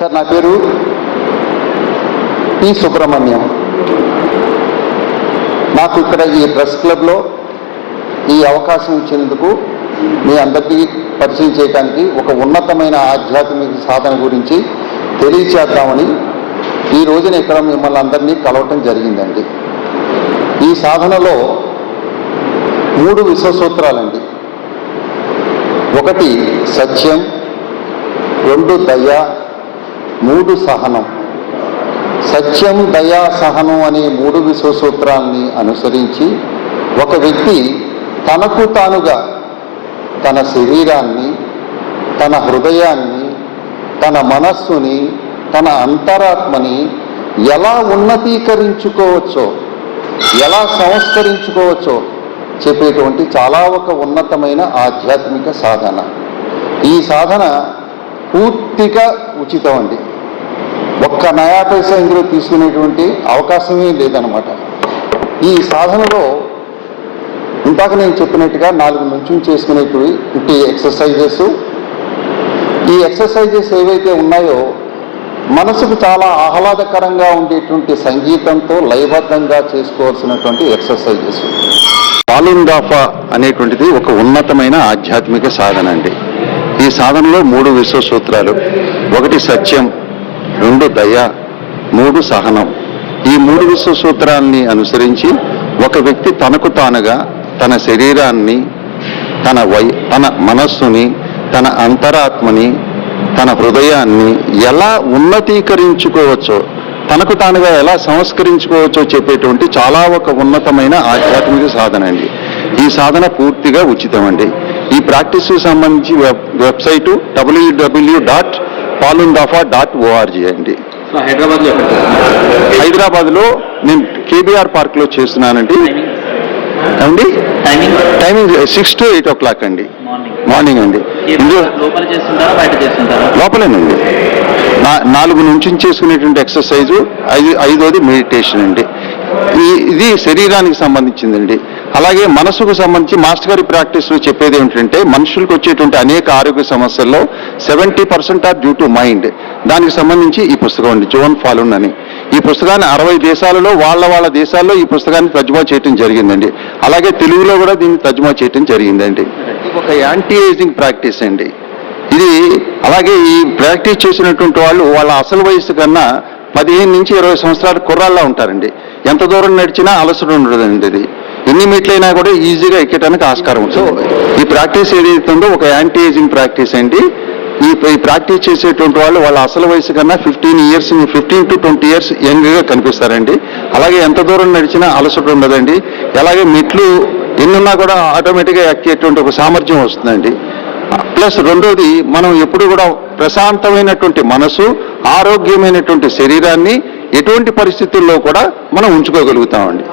Sir నా పేరు P. Subrahmanyam. నాకు ఇక్కడ ఈ ప్రెస్ క్లబ్లో ఈ అవకాశం ఇచ్చినందుకు మీ అందరికీ పరిచయం చేయడానికి ఒక ఉన్నతమైన ఆధ్యాత్మిక సాధన గురించి తెలియచేద్దామని ఈ రోజున ఇక్కడ మిమ్మల్ని అందరినీ కలవటం జరిగిందండి. ఈ సాధనలో మూడు విశ్వసూత్రాలండి. ఒకటి సత్యం రెండు దయ మూడు సహనం. సత్యం దయా సహనం అనే మూడు విశ్వసూత్రాల్ని అనుసరించి ఒక వ్యక్తి తనకు తానుగా తన శరీరాన్ని తన హృదయాన్ని తన మనస్సుని తన అంతరాత్మని ఎలా ఉన్నతీకరించుకోవచ్చో ఎలా సంస్కరించుకోవచ్చో చెప్పేటువంటి చాలా ఒక ఉన్నతమైన ఆధ్యాత్మిక సాధన. ఈ సాధన పూర్తిగా ఉచితం అండి ఒక్క నయా పైసా ఇందులో తీసుకునేటువంటి అవకాశమే లేదనమాట ఈ సాధనలో ఇందాక నేను చెప్పినట్టుగా నాలుగు నుంచి చేసుకునేటువంటి ఎక్సర్సైజెస్. ఈ ఎక్సర్సైజెస్ ఏవైతే ఉన్నాయో మనసుకు చాలా ఆహ్లాదకరంగా ఉండేటువంటి సంగీతంతో లయబద్ధంగా చేసుకోవాల్సినటువంటి ఎక్సర్సైజెస్. పాలుండాఫా అనేటువంటిది ఒక ఉన్నతమైన ఆధ్యాత్మిక సాధన అండి. ఈ సాధనలో మూడు విశ్వ సూత్రాలు ఒకటి సత్యం రెండు దయ మూడు సహనం. ఈ మూడు విశ్వ సూత్రాన్ని అనుసరించి ఒక వ్యక్తి తనకు తానుగా తన శరీరాన్ని తన వై తన మనస్సుని తన అంతరాత్మని తన హృదయాన్ని ఎలా ఉన్నతీకరించుకోవచ్చో తనకు తానుగా ఎలా సంస్కరించుకోవచ్చో చెప్పేటువంటి చాలా ఒక ఉన్నతమైన ఆధ్యాత్మిక సాధన అండి. ఈ సాధన పూర్తిగా ఉచితం అండి ఈ ప్రాక్టీస్కు సంబంధించి web website WW dot Falun Dafa dot ORG అండి. హైదరాబాద్లో నేను కేబీఆర్ పార్క్లో చేస్తున్నానండి. అండి timing timing six to eight o'clock అండి. మార్నింగ్ అండి. లోపలేనండి. నాలుగు నుంచి చేసుకునేటువంటి ఎక్సర్సైజు ఐదు ఐదోది మెడిటేషన్ అండి. ఇది శరీరానికి సంబంధించిందండి. అలాగే మనసుకు సంబంధించి మాస్టర్ గారి ప్రాక్టీస్లో చెప్పేది ఏమిటంటే మనుషులకు వచ్చేటువంటి అనేక ఆరోగ్య సమస్యల్లో seventy percent are due to mind. దానికి సంబంధించి ఈ పుస్తకం అండి జోన్ ఫాలూన్ అని. ఈ పుస్తకాన్ని అరవై దేశాలలో వాళ్ళ వాళ్ళ దేశాల్లో ఈ పుస్తకాన్ని తర్జుమా చేయటం జరిగిందండి. అలాగే తెలుగులో కూడా దీన్ని తర్జుమా చేయటం జరిగిందండి. ఒక యాంటీ ఏజింగ్ ప్రాక్టీస్ అండి. ఇది అలాగే ఈ ప్రాక్టీస్ చేసినటువంటి వాళ్ళు వాళ్ళ అసలు వయసు కన్నా పదిహేను నుంచి ఇరవై సంవత్సరాల కుర్రాళ్ళ ఉంటారండి. ఎంత దూరం నడిచినా అలసట ఉండదండి ఇది. ఎన్ని మెట్లైనా కూడా ఈజీగా ఎక్కడానికి ఆస్కారం సో ఈ ప్రాక్టీస్ ఏదైతే ఉందో ఒక యాంటీ ఏజింగ్ ప్రాక్టీస్ అండి. ఈ ఈ ప్రాక్టీస్ చేసేటువంటి వాళ్ళు వాళ్ళ అసలు వయసు కన్నా fifteen years fifteen to twenty years యంగ్గా కనిపిస్తారండి. అలాగే ఎంత దూరం నడిచినా అలసట ఉండదండి. అలాగే మెట్లు ఎన్నున్నా కూడా ఆటోమేటిక్గా ఎక్కేటువంటి ఒక సామర్థ్యం వస్తుందండి. ప్లస్ రెండోది మనం ఎప్పుడు కూడా ప్రశాంతమైనటువంటి మనసు ఆరోగ్యమైనటువంటి శరీరాన్ని ఎటువంటి పరిస్థితుల్లో కూడా మనం ఉంచుకోగలుగుతామండి.